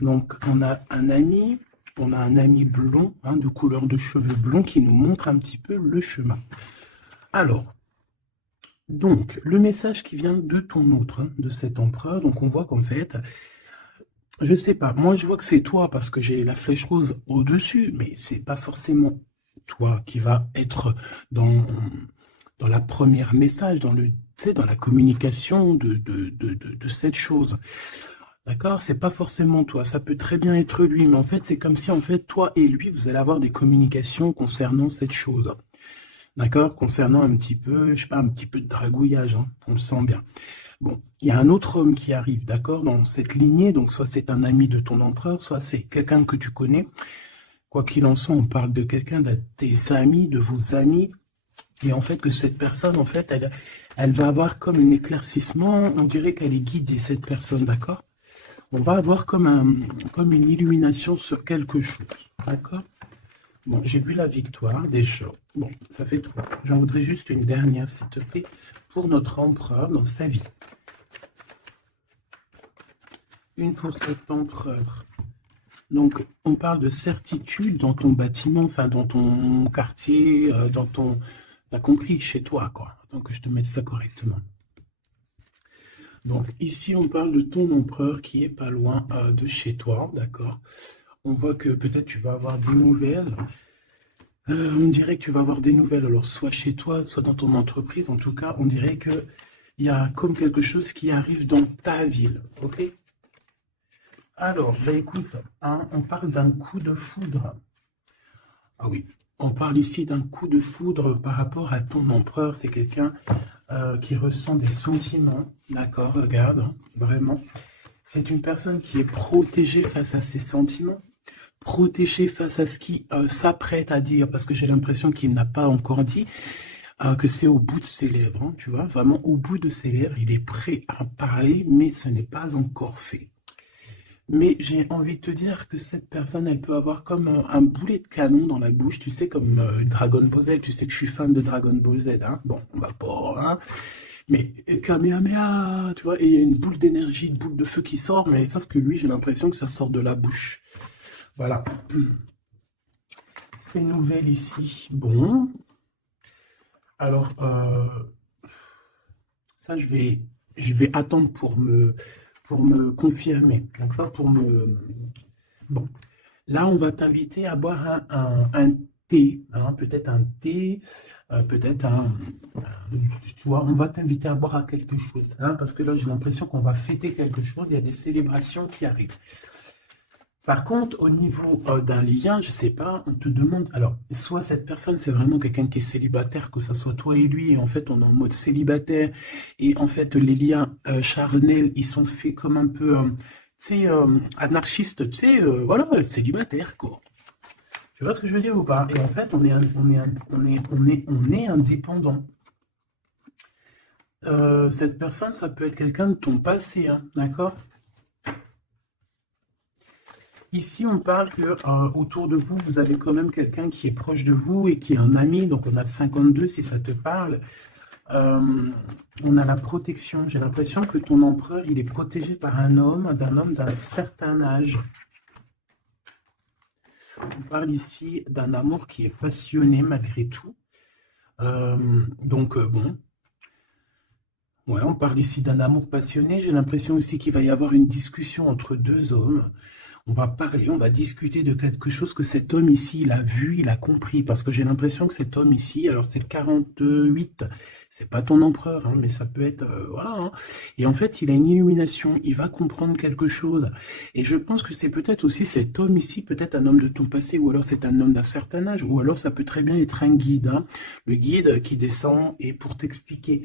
Donc, on a un ami blond, hein, de couleur de cheveux blonds, qui nous montre un petit peu le chemin. Alors, donc, le message qui vient de ton autre, hein, de cet empereur, donc on voit qu'en fait, je sais pas, moi je vois que c'est toi parce que j'ai la flèche rose au-dessus, mais c'est pas forcément toi qui va être dans, dans la première message, dans le, tu sais, dans la communication de cette chose. D'accord? C'est pas forcément toi, ça peut très bien être lui, mais en fait, c'est comme si, en fait, toi et lui, vous allez avoir des communications concernant cette chose. D'accord? Concernant un petit peu, je sais pas, un petit peu de dragouillage, hein, on le sent bien. Bon, il y a un autre homme qui arrive, d'accord, dans cette lignée, donc soit c'est un ami de ton empereur, soit c'est quelqu'un que tu connais. Quoi qu'il en soit, on parle de quelqu'un de tes amis, de vos amis, et en fait que cette personne, en fait, elle va avoir comme un éclaircissement, on dirait qu'elle est guidée, cette personne, d'accord? On va avoir comme une illumination sur quelque chose, d'accord? Bon, j'ai vu la victoire déjà. Bon, ça fait trois. J'en voudrais juste une dernière, s'il te plaît, pour notre empereur dans sa vie. Une pour cet empereur. Donc, on parle de certitude dans ton bâtiment, enfin, dans ton quartier, dans ton... T'as compris, chez toi, quoi. Donc, que je te mette ça correctement. Donc, ici, on parle de ton empereur qui est pas loin de chez toi, d'accord? On voit que peut-être tu vas avoir des nouvelles. On dirait que tu vas avoir des nouvelles, alors soit chez toi, soit dans ton entreprise. En tout cas, on dirait que il y a comme quelque chose qui arrive dans ta ville, ok? Alors, bah écoute, hein, on parle d'un coup de foudre. Ah oui, on parle ici d'un coup de foudre par rapport à ton empereur. C'est quelqu'un qui ressent des sentiments, d'accord? Regarde, hein, vraiment. C'est une personne qui est protégée face à ses sentiments, protégée face à ce qui s'apprête à dire, parce que j'ai l'impression qu'il n'a pas encore dit, que c'est au bout de ses lèvres, hein, tu vois, vraiment au bout de ses lèvres, il est prêt à parler, mais ce n'est pas encore fait. Mais j'ai envie de te dire que cette personne, elle peut avoir comme un boulet de canon dans la bouche, tu sais, comme Dragon Ball Z, tu sais que je suis fan de Dragon Ball Z, hein. Bon, on va pas, hein. Mais Kamehameha, tu vois, et il y a une boule d'énergie, une boule de feu qui sort, mais sauf que lui, j'ai l'impression que ça sort de la bouche. Voilà. Ces nouvelles ici. Bon. Alors, ça, je vais attendre pour me confirmer, d'accord? Bon. Là, on va t'inviter à boire un thé, hein, peut-être un thé, peut-être tu vois, on va t'inviter à boire à quelque chose, hein, parce que là, j'ai l'impression qu'on va fêter quelque chose, il y a des célébrations qui arrivent. Par contre, au niveau d'un lien, je sais pas, on te demande, alors, soit cette personne, c'est vraiment quelqu'un qui est célibataire, que ce soit toi et lui, et en fait, on est en mode célibataire, et en fait, les liens charnels, ils sont faits comme un peu, tu sais, anarchistes, tu sais, voilà, célibataire, quoi. Tu vois ce que je veux dire ou pas? Et en fait, on est indépendant. Cette personne, ça peut être quelqu'un de ton passé, hein, d'accord? Ici, on parle que autour de vous, vous avez quand même quelqu'un qui est proche de vous et qui est un ami. Donc, on a le 52 si ça te parle. Euh, on a la protection. J'ai l'impression que ton empereur, il est protégé par un homme d'un certain âge. On parle ici d'un amour qui est passionné malgré tout. Bon, ouais, on parle ici d'un amour passionné. J'ai l'impression aussi qu'il va y avoir une discussion entre deux hommes. On va parler, on va discuter de quelque chose que cet homme ici, il a vu, il a compris. Parce que j'ai l'impression que cet homme ici, alors c'est le 48, c'est pas ton empereur, hein, mais ça peut être, voilà, hein. Et en fait, il a une illumination, il va comprendre quelque chose. Et je pense que c'est peut-être aussi cet homme ici, peut-être un homme de ton passé, ou alors c'est un homme d'un certain âge, ou alors ça peut très bien être un guide, hein. Le guide qui descend et pour t'expliquer.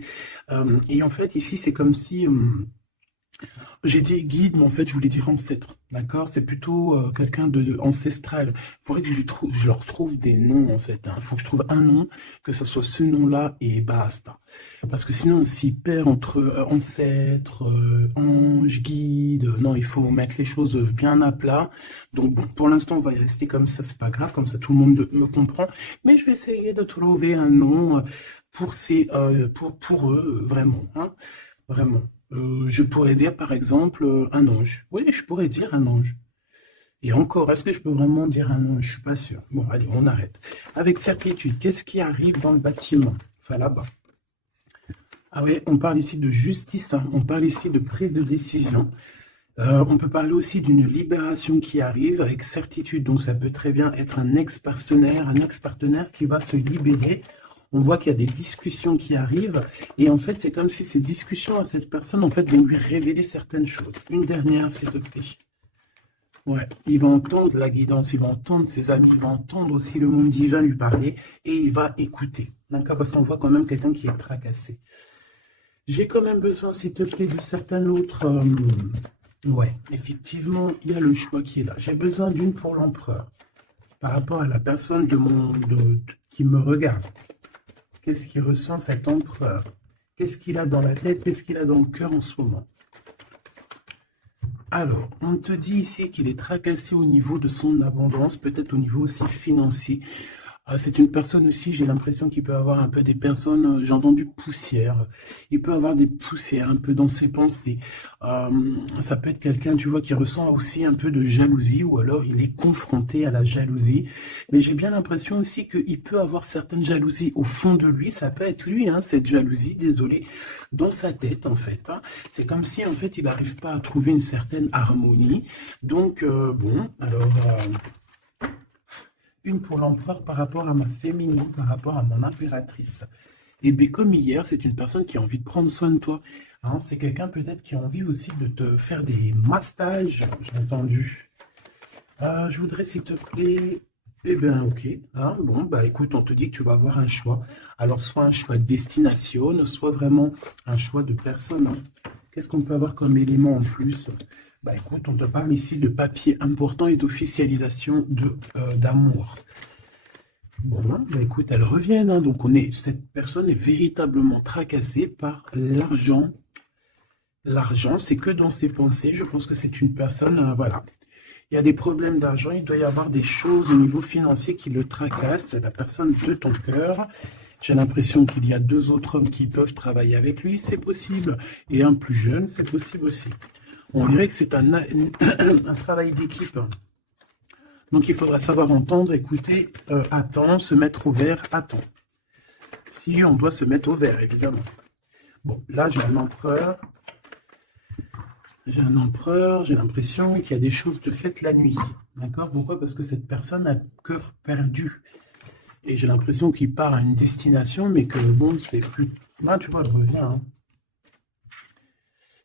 Et en fait, ici, c'est comme si... j'ai dit guide, mais en fait, je voulais dire ancêtre. D'accord? C'est plutôt quelqu'un de ancestral. Il faudrait que je leur trouve des noms, en fait, hein. Il faut que je trouve un nom, que ce soit ce nom-là et basta. Parce que sinon, on s'y perd entre ancêtre, ange, guide. Non, il faut mettre les choses bien à plat. Donc, bon, pour l'instant, on va y rester comme ça, c'est pas grave, comme ça tout le monde me comprend. Mais je vais essayer de trouver un nom pour eux, vraiment, hein. Vraiment. Je pourrais dire par exemple un ange. Oui, je pourrais dire un ange. Et encore, est-ce que je peux vraiment dire un nom? Je suis pas sûr. Bon, allez, on arrête. Avec certitude, qu'est-ce qui arrive dans le bâtiment? Enfin, là-bas. Ah oui, on parle ici de justice, hein. On parle ici de prise de décision. On peut parler aussi d'une libération qui arrive avec certitude. Donc, ça peut très bien être un ex-partenaire qui va se libérer. On voit qu'il y a des discussions qui arrivent. Et en fait, c'est comme si ces discussions à cette personne, en fait, vont lui révéler certaines choses. Une dernière, s'il te plaît. Ouais, il va entendre la guidance, il va entendre ses amis, il va entendre aussi le monde divin lui parler et il va écouter. D'accord? Parce qu'on voit quand même quelqu'un qui est tracassé. J'ai quand même besoin, s'il te plaît, de certains autres... Ouais, effectivement, il y a le choix qui est là. J'ai besoin d'une pour l'empereur. Par rapport à la personne qui me regarde. Qu'est-ce qu'il ressent cet empereur? Qu'est-ce qu'il a dans la tête? Qu'est-ce qu'il a dans le cœur en ce moment? Alors, on te dit ici qu'il est tracassé au niveau de son abondance, peut-être au niveau aussi financier. C'est une personne aussi, j'ai l'impression qu'il peut avoir un peu des personnes, j'ai entendu poussière, il peut avoir des poussières un peu dans ses pensées. Ça peut être quelqu'un, tu vois, qui ressent aussi un peu de jalousie ou alors il est confronté à la jalousie. Mais j'ai bien l'impression aussi qu'il peut avoir certaines jalousies au fond de lui, ça peut être lui, hein, cette jalousie, désolé, dans sa tête en fait. Hein. C'est comme si en fait il n'arrive pas à trouver une certaine harmonie. Donc, bon, alors... une pour l'empereur par rapport à ma féminine, par rapport à mon impératrice. Et bien comme hier, c'est une personne qui a envie de prendre soin de toi. Hein, c'est quelqu'un peut-être qui a envie aussi de te faire des massages, j'ai entendu. Je voudrais s'il te plaît... Eh bien, ok. Hein, bon, bah écoute, on te dit que tu vas avoir un choix. Alors, soit un choix de destination, soit vraiment un choix de personne. Hein. Qu'est-ce qu'on peut avoir comme élément en plus? Bah écoute, on te parle ici de papier important et d'officialisation d'amour. Bon, bah écoute, elles reviennent. Hein, donc cette personne est véritablement tracassée par l'argent. L'argent, c'est que dans ses pensées. Je pense que c'est une personne, voilà. Il y a des problèmes d'argent, il doit y avoir des choses au niveau financier qui le tracassent. C'est la personne de ton cœur. J'ai l'impression qu'il y a 2 autres hommes qui peuvent travailler avec lui, c'est possible. Et un plus jeune, c'est possible aussi. On dirait que c'est un travail d'équipe. Donc il faudra savoir entendre, écouter, attendre, se mettre au vert, attendre. Si on doit se mettre au vert, évidemment. Bon, là j'ai un empereur. J'ai un empereur, j'ai l'impression qu'il y a des choses de faites la nuit. D'accord? Pourquoi? Parce que cette personne a le cœur perdu. Et j'ai l'impression qu'il part à une destination, mais que bon, c'est plus... Là, tu vois, elle revient. Hein.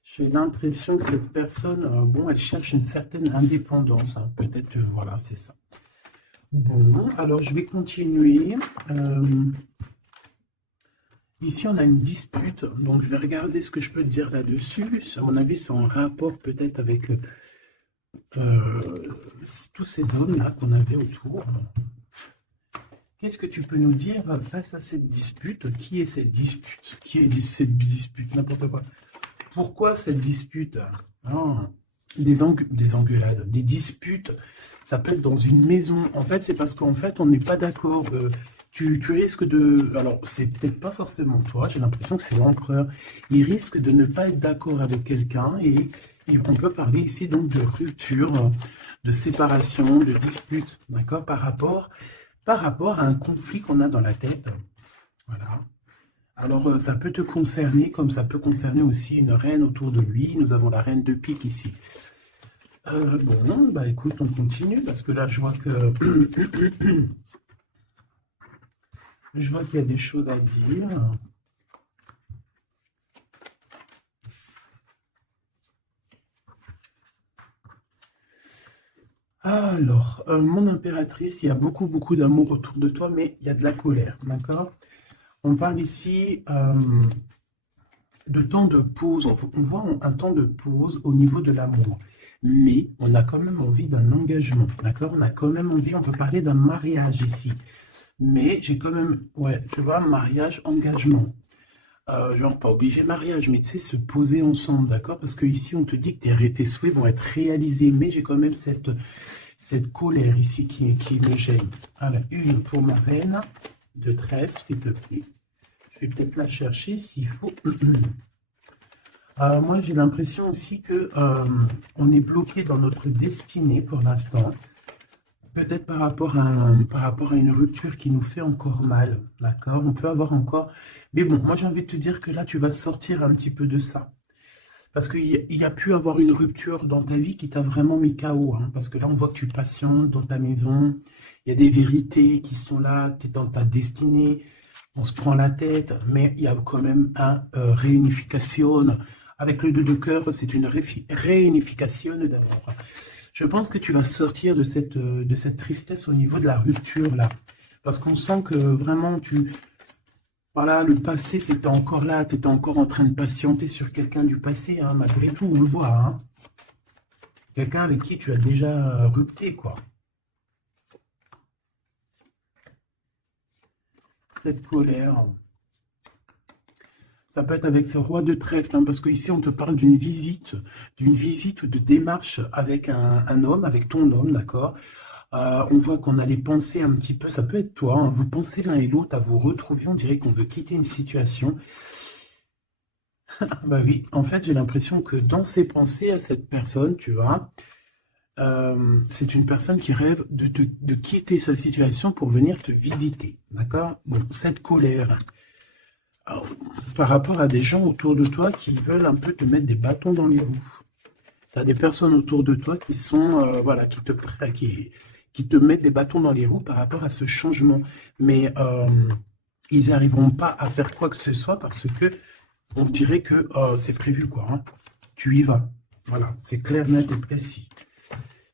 J'ai l'impression que cette personne, bon, elle cherche une certaine indépendance. Hein. Peut-être, voilà, c'est ça. Bon, alors je vais continuer. Ici, on a une dispute, donc je vais regarder ce que je peux te dire là-dessus. À mon avis, c'est en rapport peut-être avec tous ces hommes-là qu'on avait autour. Qu'est-ce que tu peux nous dire face à cette dispute? Qui est cette dispute? Qui est cette dispute? N'importe quoi. Pourquoi cette dispute? Des engueulades, des disputes, ça peut être dans une maison. En fait, c'est parce qu'en fait, on n'est pas d'accord. Tu risques de... Alors, c'est peut-être pas forcément toi, j'ai l'impression que c'est l'empereur. Il risque de ne pas être d'accord avec quelqu'un et on peut parler ici donc de rupture, de séparation, de dispute, d'accord, par rapport à un conflit qu'on a dans la tête. Voilà. Alors, ça peut te concerner comme ça peut concerner aussi une reine autour de lui. Nous avons la reine de pique ici. Bon, bah écoute, on continue parce que là, je vois que... je vois qu'il y a des choses à dire. Alors, mon impératrice, il y a beaucoup, beaucoup d'amour autour de toi, mais il y a de la colère, d'accord? On parle ici de temps de pause. On voit un temps de pause au niveau de l'amour. Mais on a quand même envie d'un engagement, d'accord? On a quand même envie, on peut parler d'un mariage ici. Mais j'ai quand même, ouais, tu vois, mariage, engagement. Genre, pas obligé mariage, mais tu sais, se poser ensemble, d'accord? Parce que ici, on te dit que tes souhaits vont être réalisés, mais j'ai quand même cette colère ici qui me gêne. Alors, une pour ma reine de trèfle, s'il te plaît. Je vais peut-être la chercher s'il faut. Moi, j'ai l'impression aussi que on est bloqué dans notre destinée pour l'instant. Peut-être par rapport à une rupture qui nous fait encore mal, d'accord? On peut avoir encore... Mais bon, moi j'ai envie de te dire que là, tu vas sortir un petit peu de ça. Parce qu'il y a pu avoir une rupture dans ta vie qui t'a vraiment mis KO, hein. Parce que là, on voit que tu patientes dans ta maison. Il y a des vérités qui sont là, tu es dans ta destinée. On se prend la tête, mais il y a quand même un réunification. Avec le 2 de cœur, c'est une réunification d'amour. Je pense que tu vas sortir de cette tristesse au niveau de la rupture, là. Parce qu'on sent que vraiment, voilà, le passé, c'était encore là, tu étais encore en train de patienter sur quelqu'un du passé, hein, malgré tout, on le voit, hein. Quelqu'un avec qui tu as déjà rupté, quoi. Cette colère. Ça peut être avec ce roi de trèfle, hein, parce qu'ici, on te parle d'une visite ou de démarche avec un homme, avec ton homme, d'accord? On voit qu'on a les pensées un petit peu, ça peut être toi, hein, vous pensez l'un et l'autre à vous retrouver, on dirait qu'on veut quitter une situation. Bah oui, en fait, j'ai l'impression que dans ses pensées à cette personne, tu vois, c'est une personne qui rêve de quitter sa situation pour venir te visiter, d'accord? Bon, cette colère, alors, par rapport à des gens autour de toi qui veulent un peu te mettre des bâtons dans les roues. Tu as des personnes autour de toi qui sont, voilà, qui te mettent des bâtons dans les roues par rapport à ce changement. Mais ils n'arriveront pas à faire quoi que ce soit parce que on dirait que c'est prévu, quoi, hein. Tu y vas. Voilà, c'est clair, net et précis.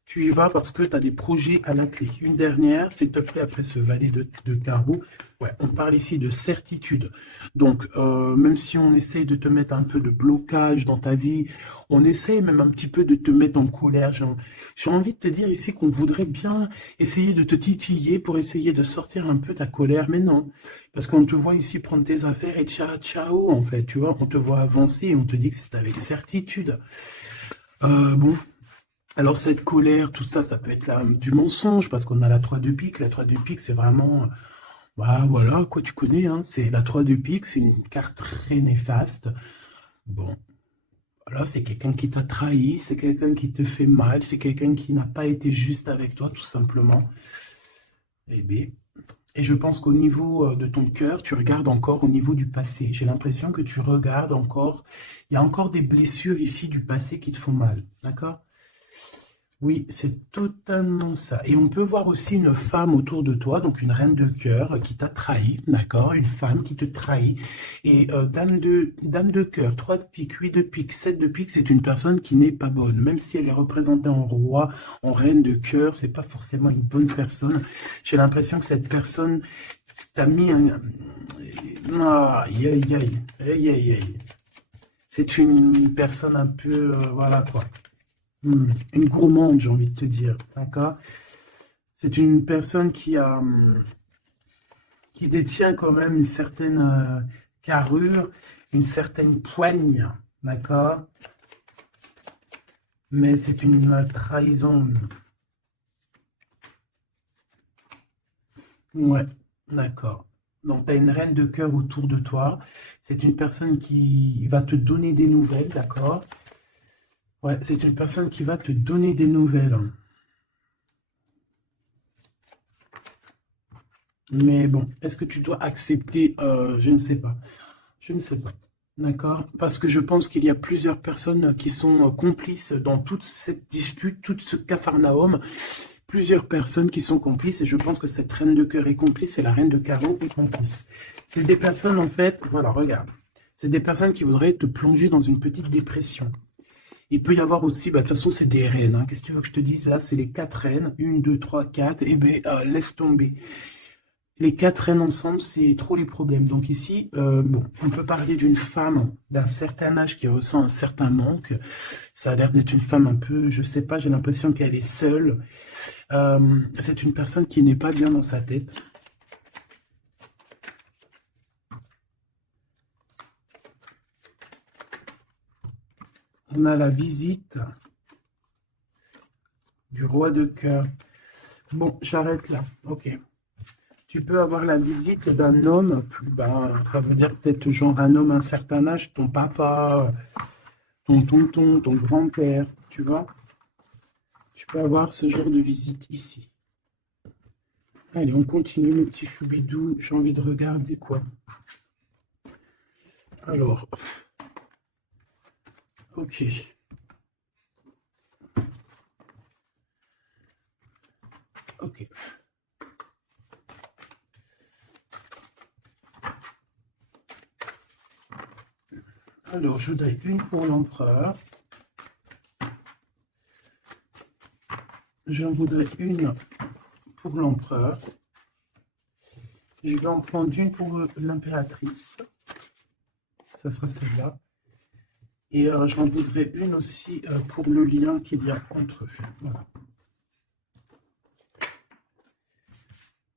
Tu y vas parce que tu as des projets à la clé. Une dernière, s'il te plaît, après ce valet de carreau. Ouais, on parle ici de certitude. Donc, même si on essaye de te mettre un peu de blocage dans ta vie, on essaye même un petit peu de te mettre en colère. J'ai envie de te dire ici qu'on voudrait bien essayer de te titiller pour essayer de sortir un peu ta colère, mais non. Parce qu'on te voit ici prendre tes affaires et ciao, ciao, en fait, tu vois. On te voit avancer et on te dit que c'est avec certitude. Bon. Alors cette colère, tout ça, ça peut être du mensonge, parce qu'on a la 3 de pique. La 3 de pique, c'est vraiment, bah voilà, quoi, tu connais, hein, c'est la 3 de pique, c'est une carte très néfaste. Bon, voilà, c'est quelqu'un qui t'a trahi, c'est quelqu'un qui te fait mal, c'est quelqu'un qui n'a pas été juste avec toi, tout simplement. Eh bien, et je pense qu'au niveau de ton cœur, tu regardes encore au niveau du passé. J'ai l'impression que tu regardes encore, il y a encore des blessures ici du passé qui te font mal, d'accord? Oui, c'est totalement ça. Et on peut voir aussi une femme autour de toi, donc une reine de cœur qui t'a trahi, d'accord? Une femme qui te trahit. Et dame de cœur, 3 de pique, 8 de pique, 7 de pique, c'est une personne qui n'est pas bonne. Même si elle est représentée en roi, en reine de cœur, c'est pas forcément une bonne personne. J'ai l'impression que cette personne t'a mis un... Aïe, aïe, aïe, aïe, aïe, aïe. C'est une personne un peu, voilà quoi. Une gourmande, j'ai envie de te dire, d'accord? C'est une personne qui détient quand même une certaine carrure, une certaine poigne, d'accord? Mais c'est une trahison. Ouais, d'accord. Donc, tu as une reine de cœur autour de toi. C'est une personne qui va te donner des nouvelles, d'accord? Ouais, c'est une personne qui va te donner des nouvelles. Mais bon, est-ce que tu dois accepter? Je ne sais pas. Je ne sais pas. D'accord? Parce que je pense qu'il y a plusieurs personnes qui sont complices dans toute cette dispute, tout ce capharnaüm. Plusieurs personnes qui sont complices et je pense que cette reine de cœur est complice et la reine de carreau est complice. C'est des personnes, en fait, voilà, regarde. C'est des personnes qui voudraient te plonger dans une petite dépression. Il peut y avoir aussi, bah, de toute façon, c'est des reines, hein. Qu'est-ce que tu veux que je te dise? Là, c'est les 4 reines. 1, 2, 3, 4. Eh bien, laisse tomber. Les 4 reines ensemble, c'est trop les problèmes. Donc ici, bon, on peut parler d'une femme d'un certain âge qui ressent un certain manque. Ça a l'air d'être une femme un peu, je sais pas, j'ai l'impression qu'elle est seule. C'est une personne qui n'est pas bien dans sa tête. On a la visite du roi de cœur. Bon, j'arrête là. Ok. Tu peux avoir la visite d'un homme, ben, ça veut dire peut-être genre un homme à un certain âge, ton papa, ton tonton, ton grand-père, tu vois. Tu peux avoir ce genre de visite ici. Allez, on continue, le petit choubidou. J'ai envie de regarder quoi. Alors, ok. Ok. Alors, je voudrais une pour l'empereur. J'en voudrais une pour l'empereur. Je vais en prendre une pour l'impératrice. Ça sera celle-là. Et j'en voudrais une aussi pour le lien qu'il y a entre eux. Voilà.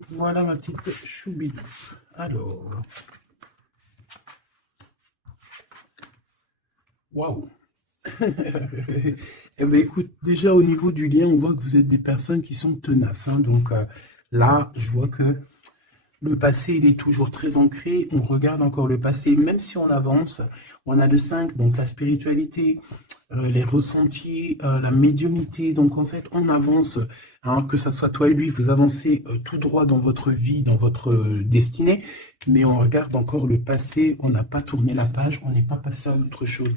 Voilà ma petite choubidou. Alors. Waouh. Eh bien, écoute, déjà au niveau du lien, on voit que vous êtes des personnes qui sont tenaces, hein. Donc là, je vois que le passé, il est toujours très ancré. On regarde encore le passé, même si on avance. On a le 5, donc la spiritualité, les ressentis, la médiumnité. Donc en fait, on avance, hein, que ça soit toi et lui, vous avancez tout droit dans votre vie, dans votre destinée. Mais on regarde encore le passé. On n'a pas tourné la page. On n'est pas passé à autre chose.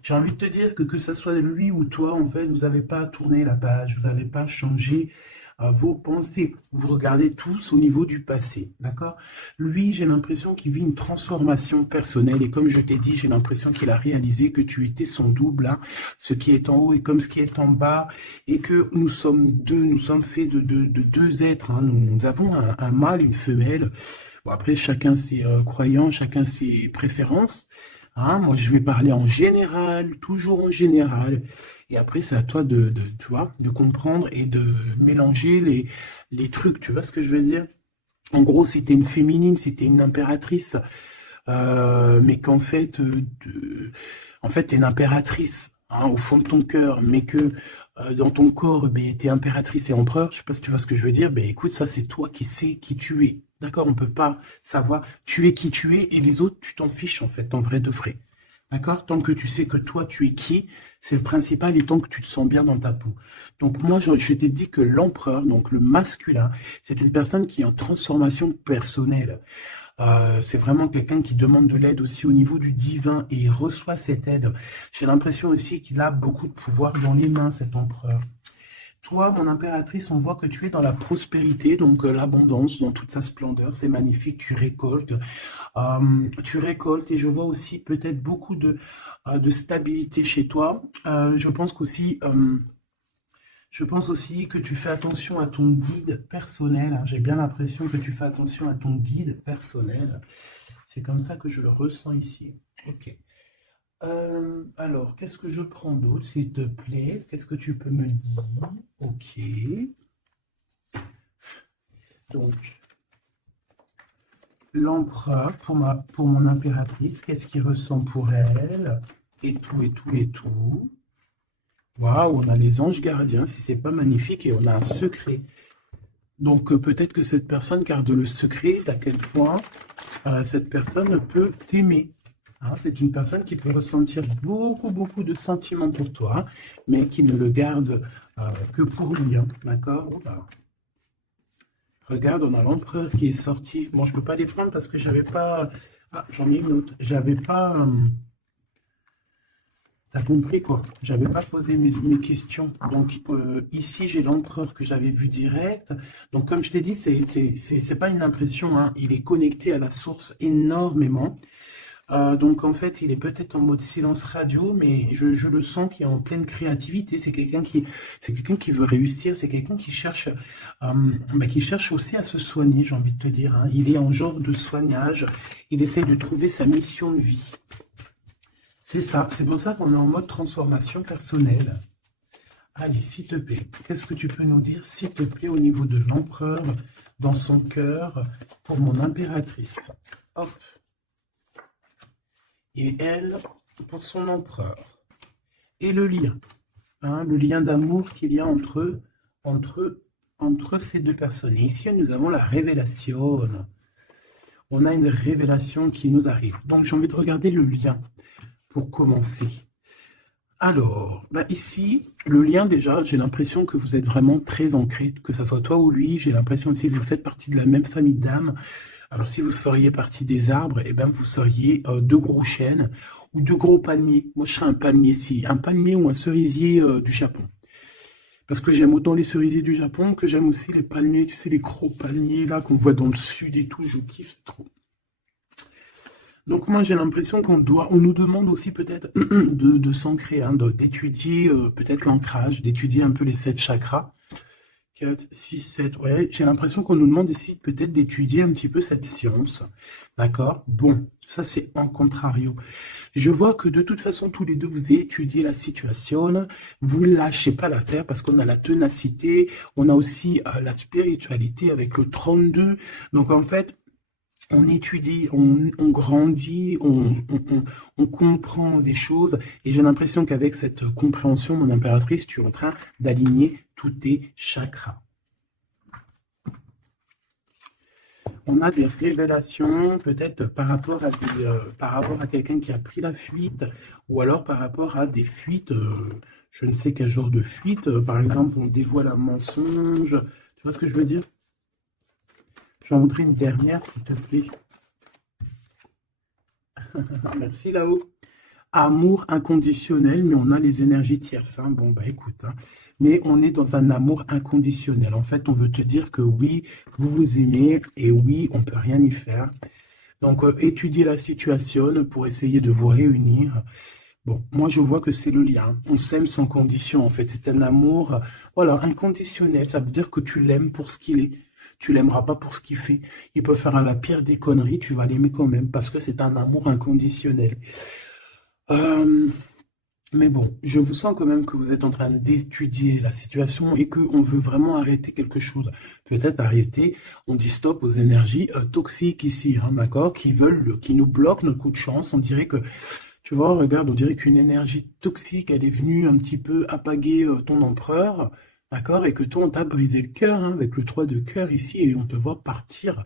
J'ai envie de te dire que ce soit lui ou toi, en fait, vous n'avez pas tourné la page, vous n'avez pas changé vos pensées. Vous regardez tous au niveau du passé, d'accord? Lui, j'ai l'impression qu'il vit une transformation personnelle et comme je t'ai dit, j'ai l'impression qu'il a réalisé que tu étais son double, hein, ce qui est en haut et comme ce qui est en bas et que nous sommes deux, nous sommes faits de deux êtres, hein. Nous avons un mâle, une femelle. Bon, après, chacun ses croyances, chacun ses préférences. Hein, moi, je vais parler en général, toujours en général. Et après, c'est à toi tu vois, de comprendre et de mélanger les trucs. Tu vois ce que je veux dire? En gros, c'était une féminine, c'était une impératrice. Mais qu'en fait, en fait, t'es une impératrice, hein, au fond de ton cœur, mais que dans ton corps, ben, t'es impératrice et empereur. Je sais pas si tu vois ce que je veux dire. Ben, écoute, ça, c'est toi qui sais qui tu es. D'accord? On peut pas savoir. Tu es qui tu es et les autres, tu t'en fiches, en fait, en vrai de vrai. D'accord? Tant que tu sais que toi, tu es qui, c'est le principal et tant que tu te sens bien dans ta peau. Donc, moi, je t'ai dit que l'empereur, donc le masculin, c'est une personne qui est en transformation personnelle. C'est vraiment quelqu'un qui demande de l'aide aussi au niveau du divin et il reçoit cette aide. J'ai l'impression aussi qu'il a beaucoup de pouvoir dans les mains, cet empereur. Toi, mon impératrice, on voit que tu es dans la prospérité, donc l'abondance dans toute sa splendeur. C'est magnifique, tu récoltes et je vois aussi peut-être beaucoup de stabilité chez toi. Je pense aussi que tu fais attention à ton guide personnel, hein. J'ai bien l'impression que tu fais attention à ton guide personnel. C'est comme ça que je le ressens ici. Ok. Alors, qu'est-ce que je prends d'autre, s'il te plaît? Qu'est-ce que tu peux me dire? Ok. Donc, l'empereur pour mon impératrice, qu'est-ce qu'il ressent pour elle? Et tout, et tout, et tout. Waouh, on a les anges gardiens, si c'est pas magnifique, et on a un secret. Donc peut-être que cette personne garde le secret d'à quel point cette personne peut t'aimer. Hein, c'est une personne qui peut ressentir beaucoup, beaucoup de sentiments pour toi, mais qui ne le garde que pour lui. Hein, d'accord? Voilà. Regarde, on a l'empereur qui est sorti. Bon, je ne peux pas les prendre parce que j'avais pas... Ah, j'en ai une autre. J'avais pas... T'as compris quoi? J'avais pas posé mes questions. Donc ici j'ai l'empereur que j'avais vu direct. Donc comme je t'ai dit, c'est pas une impression, hein. Il est connecté à la source énormément. Donc en fait, il est peut-être en mode silence radio, mais je le sens qu'il est en pleine créativité. C'est quelqu'un qui veut réussir. C'est quelqu'un qui cherche aussi à se soigner. J'ai envie de te dire, hein. Il est en genre de soignage. Il essaye de trouver sa mission de vie. C'est ça, c'est pour ça qu'on est en mode transformation personnelle. Allez, s'il te plaît, qu'est-ce que tu peux nous dire, s'il te plaît, au niveau de l'empereur, dans son cœur, pour mon impératrice? Hop. Et elle, pour son empereur. Et le lien, hein, le lien d'amour qu'il y a entre ces deux personnes. Et ici, nous avons la révélation. On a une révélation qui nous arrive. Donc, j'ai envie de regarder le lien. Pour commencer. Alors, bah ici, le lien déjà, j'ai l'impression que vous êtes vraiment très ancré, que ça soit toi ou lui, j'ai l'impression aussi que vous faites partie de la même famille d'âmes. Alors si vous feriez partie des arbres, eh ben, vous seriez deux gros chênes ou deux gros palmiers. Moi, je serais un palmier ici, un palmier ou un cerisier du Japon. Parce que j'aime autant les cerisiers du Japon que j'aime aussi les palmiers, tu sais, les gros palmiers là qu'on voit dans le sud et tout, je kiffe, c'est trop. Donc moi j'ai l'impression on nous demande aussi peut-être de s'ancrer, hein, d'étudier peut-être l'ancrage, d'étudier un peu les 7 chakras. 4, 6, 7, ouais, j'ai l'impression qu'on nous demande ici peut-être d'étudier un petit peu cette science. D'accord? Bon, ça c'est en contrario. Je vois que de toute façon, tous les deux, vous étudiez la situation, vous lâchez pas l'affaire parce qu'on a la ténacité, on a aussi la spiritualité avec le 32. Donc en fait, on étudie, on grandit, on comprend des choses. Et j'ai l'impression qu'avec cette compréhension, mon impératrice, tu es en train d'aligner tous tes chakras. On a des révélations, peut-être par rapport à quelqu'un qui a pris la fuite, ou alors par rapport à des fuites, je ne sais quel genre de fuite. Par exemple, on dévoile un mensonge. Tu vois ce que je veux dire? J'en voudrais une dernière, s'il te plaît. Merci là-haut. Amour inconditionnel, mais on a les énergies tierces, hein. Bon, bah écoute, hein. Mais on est dans un amour inconditionnel. En fait, on veut te dire que oui, vous vous aimez, et oui, on peut rien y faire. Donc, étudiez la situation pour essayer de vous réunir. Bon, moi, je vois que c'est le lien. On s'aime sans condition, en fait. C'est un amour, voilà, inconditionnel. Ça veut dire que tu l'aimes pour ce qu'il est. Tu l'aimeras pas pour ce qu'il fait. Il peut faire la pire des conneries, tu vas l'aimer quand même, parce que c'est un amour inconditionnel. Euh, mais bon, je vous sens quand même que vous êtes en train d'étudier la situation et qu'on veut vraiment arrêter quelque chose. Peut-être arrêter, on dit stop aux énergies toxiques ici, hein, d'accord, qui nous bloquent notre coup de chance. On dirait que, tu vois, regarde, on dirait qu'une énergie toxique, elle est venue un petit peu apaguer ton empereur, d'accord, et que toi, on t'a brisé le cœur, hein, avec le 3 de cœur ici, et on te voit partir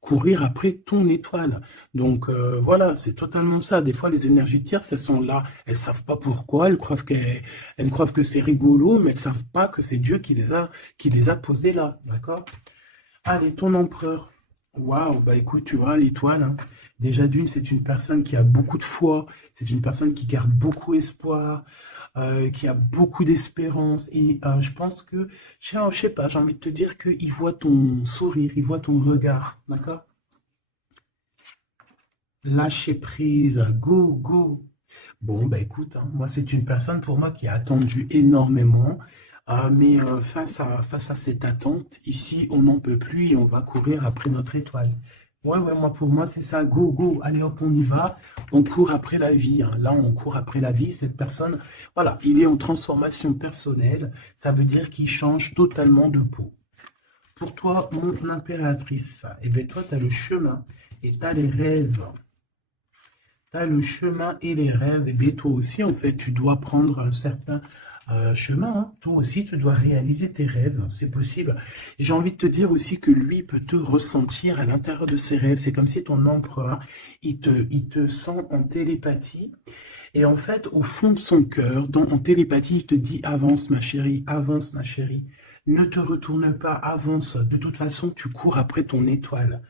courir après ton étoile. Donc voilà, c'est totalement ça. Des fois, les énergies tierces, elles sont là, elles savent pas pourquoi, elles croient que c'est rigolo, mais elles savent pas que c'est Dieu qui les a posées là, d'accord? Allez, ton empereur. Waouh, bah écoute, tu vois, l'étoile, hein. Déjà d'une, c'est une personne qui a beaucoup de foi, c'est une personne qui garde beaucoup espoir, qui a beaucoup d'espérance. Et je pense que, je sais pas, j'ai envie de te dire qu'il voit ton sourire, il voit ton regard, d'accord? Lâcher prise, go, go. Bon, bah écoute, hein, moi c'est une personne pour moi qui a attendu énormément, mais face à cette attente, ici on n'en peut plus et on va courir après notre étoile. Ouais, ouais, moi pour moi c'est ça, go, go, allez hop, on y va, on court après la vie, hein. Là on court après la vie, cette personne, voilà, il est en transformation personnelle, ça veut dire qu'il change totalement de peau. Pour toi, mon impératrice, eh bien toi tu as le chemin et tu as les rêves. T'as le chemin et les rêves, et bien toi aussi, en fait, tu dois prendre un certain chemin, hein. Toi aussi, tu dois réaliser tes rêves, c'est possible. J'ai envie de te dire aussi que lui peut te ressentir à l'intérieur de ses rêves. C'est comme si ton empereur, il te sent en télépathie. Et en fait, au fond de son cœur, en télépathie, il te dit, avance ma chérie. Ne te retourne pas, avance. De toute façon, tu cours après ton étoile.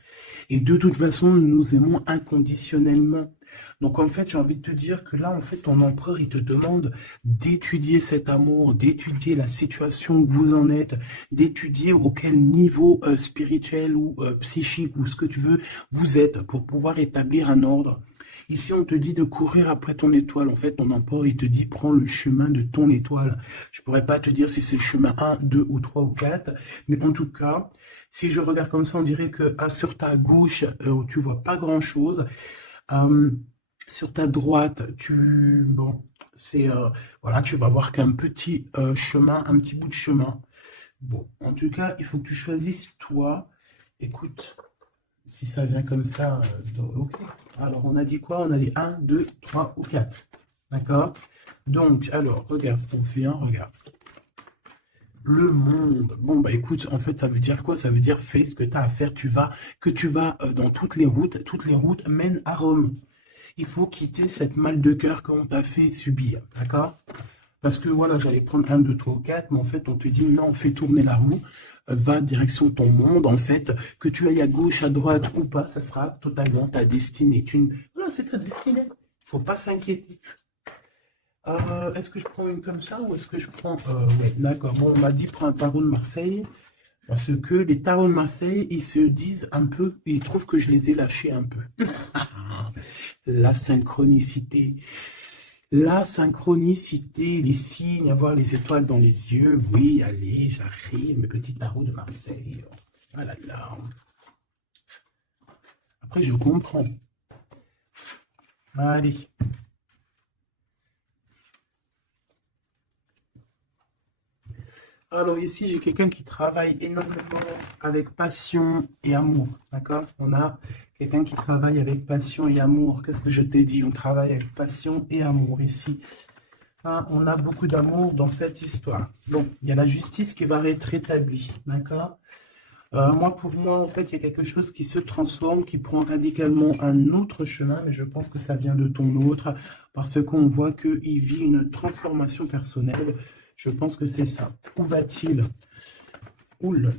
Et de toute façon, nous nous aimons inconditionnellement. Donc en fait, j'ai envie de te dire que là, en fait, ton empereur, il te demande d'étudier cet amour, d'étudier la situation où vous en êtes, d'étudier auquel niveau spirituel ou psychique ou ce que tu veux vous êtes pour pouvoir établir un ordre. Ici, on te dit de courir après ton étoile. En fait, ton empereur, il te dit, prends le chemin de ton étoile. Je pourrais pas te dire si c'est le chemin 1, 2 ou 3 ou 4, mais en tout cas, si je regarde comme ça, on dirait que sur ta gauche, tu vois pas grand-chose. Euh, sur ta droite, bon, voilà, tu vas voir qu'un petit chemin, un petit bout de chemin. Bon, en tout cas, il faut que tu choisisses toi. Écoute, si ça vient comme ça, ok. Alors, on a dit quoi? On a dit 1, 2, 3 ou 4. D'accord? Donc, alors, regarde ce qu'on fait, hein, regarde. Le monde. Bon, bah écoute, en fait, ça veut dire quoi? Ça veut dire fais ce que tu as à faire. Tu vas dans toutes les routes mènent à Rome. il faut quitter cette mal de cœur qu'on t'a fait subir, d'accord? Parce que voilà, j'allais prendre 1, 2, 3 ou 4, mais en fait, on te dit, non, fais tourner la roue, va direction ton monde, en fait, que tu ailles à gauche, à droite ou pas, ça sera totalement ta destinée. Voilà, c'est ta destinée, faut pas s'inquiéter. Est-ce que je prends une comme ça ou est-ce que je prends... ouais, d'accord, bon, on m'a dit, prends un tarot de Marseille, parce que les tarots de Marseille, ils se disent un peu, ils trouvent que je les ai lâchés un peu. La synchronicité. La synchronicité, les signes, avoir les étoiles dans les yeux. Oui, allez, j'arrive, mes petits tarots de Marseille. Ah là là. Après, je comprends. Allez. Alors ici, j'ai quelqu'un qui travaille énormément avec passion et amour, d'accord? On a quelqu'un qui travaille avec passion et amour. Qu'est-ce que je t'ai dit? On travaille avec passion et amour ici. Ah, on a beaucoup d'amour dans cette histoire. Bon, il y a la justice qui va être rétablie, d'accord? Pour moi, en fait, il y a quelque chose qui se transforme, qui prend radicalement un autre chemin, mais je pense que ça vient de ton autre, parce qu'on voit qu'il vit une transformation personnelle. Je pense que c'est ça. Où va-t-il? Ouh là là.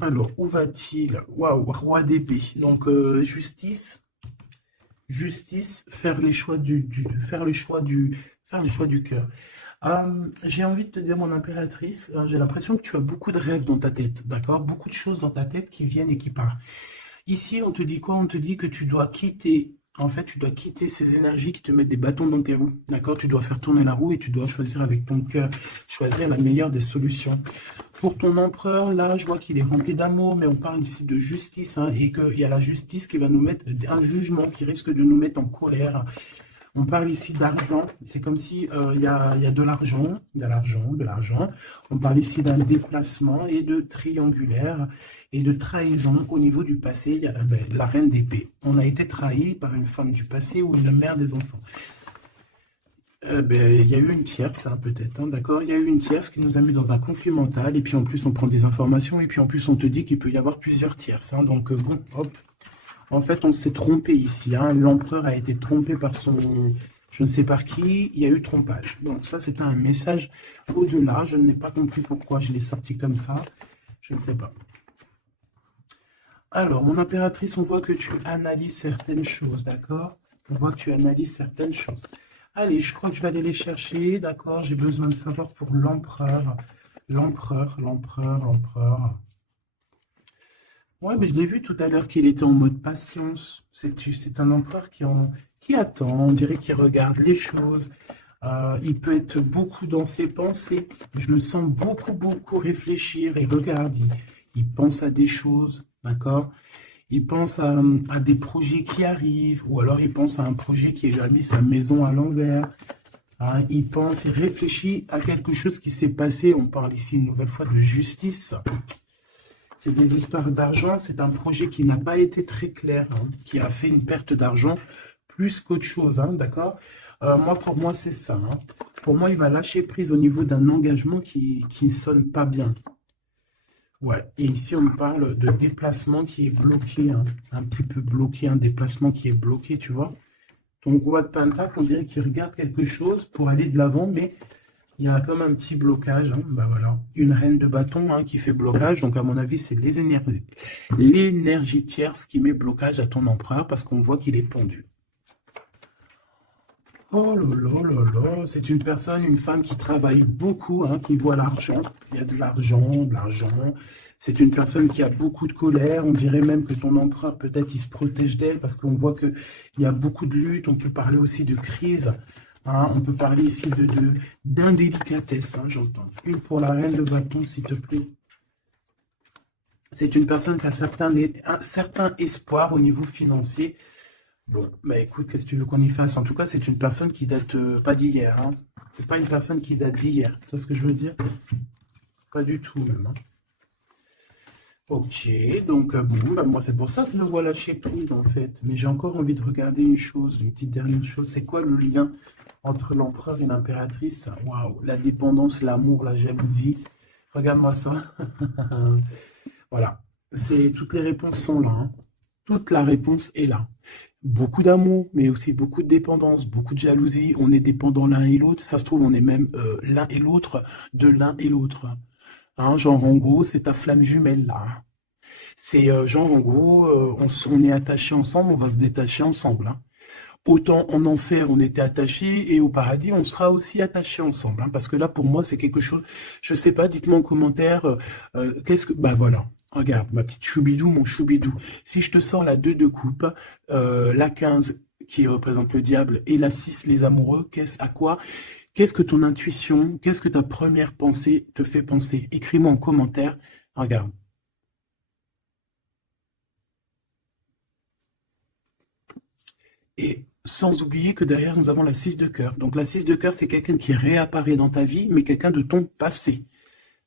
Alors, où va-t-il? Waouh, roi d'épée. Donc, justice, faire les choix faire les choix du cœur. J'ai envie de te dire, mon impératrice, j'ai l'impression que tu as beaucoup de rêves dans ta tête, d'accord? Beaucoup de choses dans ta tête qui viennent et qui partent. Ici, on te dit quoi? On te dit que tu dois quitter, en fait, tu dois quitter ces énergies qui te mettent des bâtons dans tes roues, d'accord? Tu dois faire tourner la roue et tu dois choisir avec ton cœur, choisir la meilleure des solutions. Pour ton empereur, là, je vois qu'il est rempli d'amour, mais on parle ici de justice, hein, et qu'il y a la justice qui va nous mettre, un jugement qui risque de nous mettre en colère. On parle ici d'argent, c'est comme si il y a de l'argent, de l'argent. On parle ici d'un déplacement et de triangulaire et de trahison au niveau du passé. Il y a la reine d'épée. On a été trahi par une femme du passé ou une mère des enfants. Il y a eu une tierce, hein, peut-être, hein, d'accord? Il y a eu une tierce qui nous a mis dans un conflit mental, et puis en plus on prend des informations, et puis en plus on te dit qu'il peut y avoir plusieurs tierces, hein, donc bon, hop. En fait, on s'est trompé ici, hein. L'empereur a été trompé par son... Je ne sais par qui, il y a eu trompage. Donc ça, c'était un message au-delà. Je n'ai pas compris pourquoi je l'ai sorti comme ça. Je ne sais pas. Alors, mon impératrice, on voit que tu analyses certaines choses, d'accord? On voit que tu analyses certaines choses. Allez, je crois que je vais aller les chercher, d'accord? J'ai besoin de savoir pour l'empereur. L'empereur. Ouais, mais je l'ai vu tout à l'heure qu'il était en mode patience. C'est un empereur qui attend, on dirait qu'il regarde les choses. Il peut être beaucoup dans ses pensées. Je le sens beaucoup réfléchir et regarde. Il pense à des choses, d'accord? Il pense à des projets qui arrivent, ou alors il pense à un projet qui a mis sa maison à l'envers. Hein, il réfléchit à quelque chose qui s'est passé. On parle ici une nouvelle fois de justice. C'est des histoires d'argent, c'est un projet qui n'a pas été très clair, hein, qui a fait une perte d'argent plus qu'autre chose, hein, d'accord? Pour moi, c'est ça. Hein. Pour moi, il va lâcher prise au niveau d'un engagement qui ne sonne pas bien. Ouais, et ici, on parle de déplacement qui est bloqué, hein, un petit peu bloqué, un déplacement qui est bloqué, tu vois? Donc, roi de Pentacle, on dirait qu'il regarde quelque chose pour aller de l'avant, mais... il y a comme un petit blocage, hein. Bah voilà. Une reine de bâton, hein, qui fait blocage. Donc à mon avis, c'est l'énergie tierce qui met blocage à ton empereur parce qu'on voit qu'il est pendu. Oh là là là là, c'est une personne, une femme qui travaille beaucoup, hein, qui voit l'argent. Il y a de l'argent. C'est une personne qui a beaucoup de colère. On dirait même que ton empereur, peut-être, il se protège d'elle parce qu'on voit qu'il y a beaucoup de luttes. On peut parler aussi de crise. Hein, on peut parler ici d'indélicatesse, hein, j'entends. Une pour la reine de bâton, s'il te plaît. C'est une personne qui a un certain espoir au niveau financier. Bon, bah écoute, qu'est-ce que tu veux qu'on y fasse? En tout cas, c'est une personne qui date pas d'hier. Hein. C'est pas une personne qui date d'hier. Tu vois ce que je veux dire? Pas du tout, même. Hein. Ok, donc bon, bah, moi c'est pour ça que je le vois lâcher prise en fait. Mais j'ai encore envie de regarder une chose, une petite dernière chose. C'est quoi le lien entre l'empereur et l'impératrice? Waouh, la dépendance, l'amour, la jalousie. Regarde-moi ça. Voilà, toutes les réponses sont là. Hein. Toute la réponse est là. beaucoup d'amour, mais aussi beaucoup de dépendance, beaucoup de jalousie. On est dépendants l'un et l'autre. Ça se trouve, on est même l'un et l'autre de l'un et l'autre. Hein, genre, en gros, c'est ta flamme jumelle, là. C'est genre, en gros, on est attachés ensemble, on va se détacher ensemble. Hein. Autant en enfer, on était attachés, et au paradis, on sera aussi attachés ensemble. Hein, parce que là, pour moi, c'est quelque chose, je sais pas, dites-moi en commentaire, qu'est-ce que... Bah voilà, regarde, ma petite choubidou, mon choubidou. Si je te sors la 2 de coupe, la 15 qui représente le diable, et la 6 les amoureux, qu'est-ce à quoi? Qu'est-ce que ton intuition, qu'est-ce que ta première pensée te fait penser? Écris-moi en commentaire, regarde. Et sans oublier que derrière, nous avons la 6 de cœur. Donc la 6 de cœur, c'est quelqu'un qui réapparaît dans ta vie, mais quelqu'un de ton passé.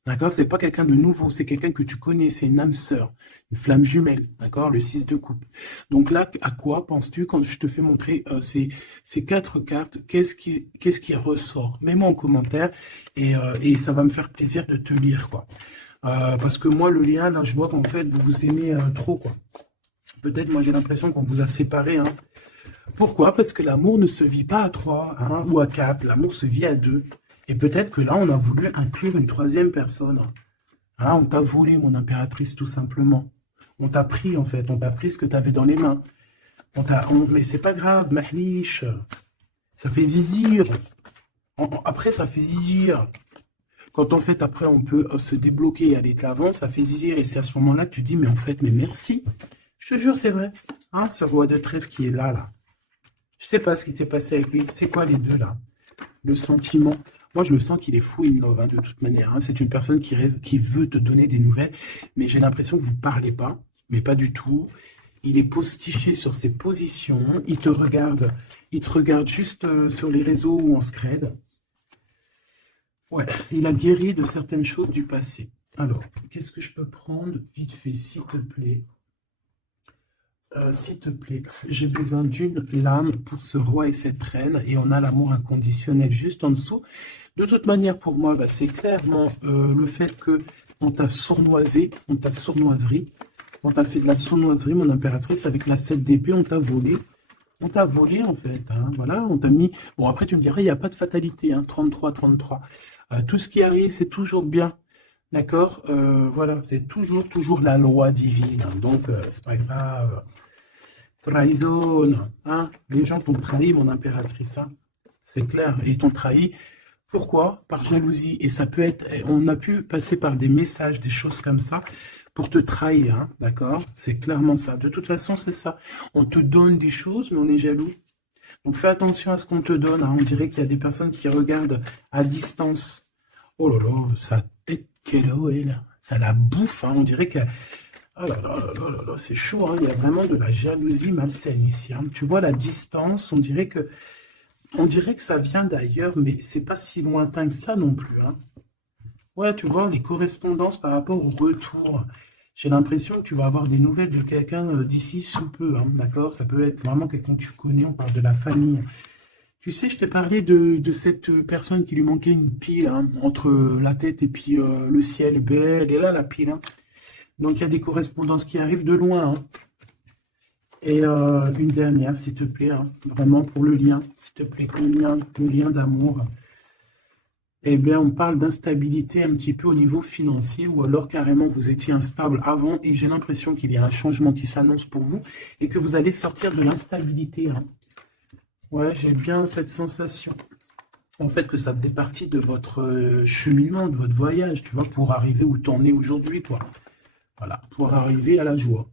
D'accord? C'est pas quelqu'un de nouveau, c'est quelqu'un que tu connais, c'est une âme sœur, une flamme jumelle. D'accord? Le 6 de coupe. Donc là, à quoi penses-tu quand je te fais montrer ces 4 cartes? Qu'est-ce qui ressort? Mets-moi en commentaire et ça va me faire plaisir de te lire, quoi. Parce que moi, le lien, là, je vois qu'en fait, vous vous aimez trop, quoi. Peut-être, moi, j'ai l'impression qu'on vous a séparés, hein. Pourquoi? Parce que l'amour ne se vit pas à 3 hein, ou à 4, l'amour se vit à 2. Et peut-être que là, on a voulu inclure une troisième personne. Hein, on t'a volé, mon impératrice, tout simplement. On t'a pris, en fait, on t'a pris ce que tu avais dans les mains. Mais c'est pas grave, mahliche. Ça fait zizir. Après, ça fait zizir. Quand en fait, après, on peut se débloquer et aller de l'avant, ça fait zizir. Et c'est à ce moment-là que tu dis, mais en fait, mais merci. Je te jure, c'est vrai. Hein, ce roi de trèfle qui est là, là. Je sais pas ce qui s'est passé avec lui. C'est quoi les deux là? Le sentiment. Moi, je le sens qu'il est fou in love, hein, de toute manière. Hein. C'est une personne qui rêve, qui veut te donner des nouvelles, mais j'ai l'impression que vous ne parlez pas, mais pas du tout. Il est postiché sur ses positions. Il te regarde juste sur les réseaux ou en scred. Ouais, il a guéri de certaines choses du passé. Alors, qu'est-ce que je peux prendre vite fait, s'il te plaît? S'il te plaît, j'ai besoin d'une lame pour ce roi et cette reine, et on a l'amour inconditionnel juste en dessous. De toute manière, pour moi, bah, c'est clairement le fait que on t'a sournoisé, on t'a sournoiserie, on t'a fait de la sournoiserie, mon impératrice, avec la 7 d'épée, on t'a volé. On t'a volé, en fait, hein, voilà, on t'a mis... Bon, après, tu me dirais, il n'y a pas de fatalité, hein, 33, 33. Tout ce qui arrive, c'est toujours bien, d'accord? Voilà, c'est toujours la loi divine, hein, donc c'est pas grave. Trahison, hein? Les gens t'ont trahi, mon impératrice, hein? C'est clair, ils t'ont trahi. Pourquoi? Par jalousie. Et ça peut être, on a pu passer par des messages, des choses comme ça, pour te trahir, hein? D'accord? C'est clairement ça. De toute façon, c'est ça. On te donne des choses, mais on est jaloux. Donc fais attention à ce qu'on te donne, hein. On dirait qu'il y a des personnes qui regardent à distance. Oh là là, sa tête qu'elle est là. Ça la bouffe, hein. On dirait que... Oh là là là là là, c'est chaud, hein. Il y a vraiment de la jalousie malsaine ici, hein. Tu vois la distance, on dirait que ça vient d'ailleurs, mais c'est pas si lointain que ça non plus, hein. Ouais, tu vois, les correspondances par rapport au retour. J'ai l'impression que tu vas avoir des nouvelles de quelqu'un d'ici sous peu, hein, d'accord? Ça peut être vraiment quelqu'un que tu connais, on parle de la famille. Tu sais, je t'ai parlé de cette personne qui lui manquait une pile, hein, entre la tête et puis le ciel. Ben, elle est là, la pile, hein. Donc, il y a des correspondances qui arrivent de loin, hein. Et une dernière, s'il te plaît, hein, vraiment pour le lien, s'il te plaît, le lien d'amour. Eh bien, on parle d'instabilité un petit peu au niveau financier, ou alors carrément vous étiez instable avant, et j'ai l'impression qu'il y a un changement qui s'annonce pour vous, et que vous allez sortir de l'instabilité, hein. Ouais, j'ai bien cette sensation. En fait, que ça faisait partie de votre cheminement, de votre voyage, tu vois, pour arriver où tu en es aujourd'hui, quoi. Voilà, pour arriver à la joie.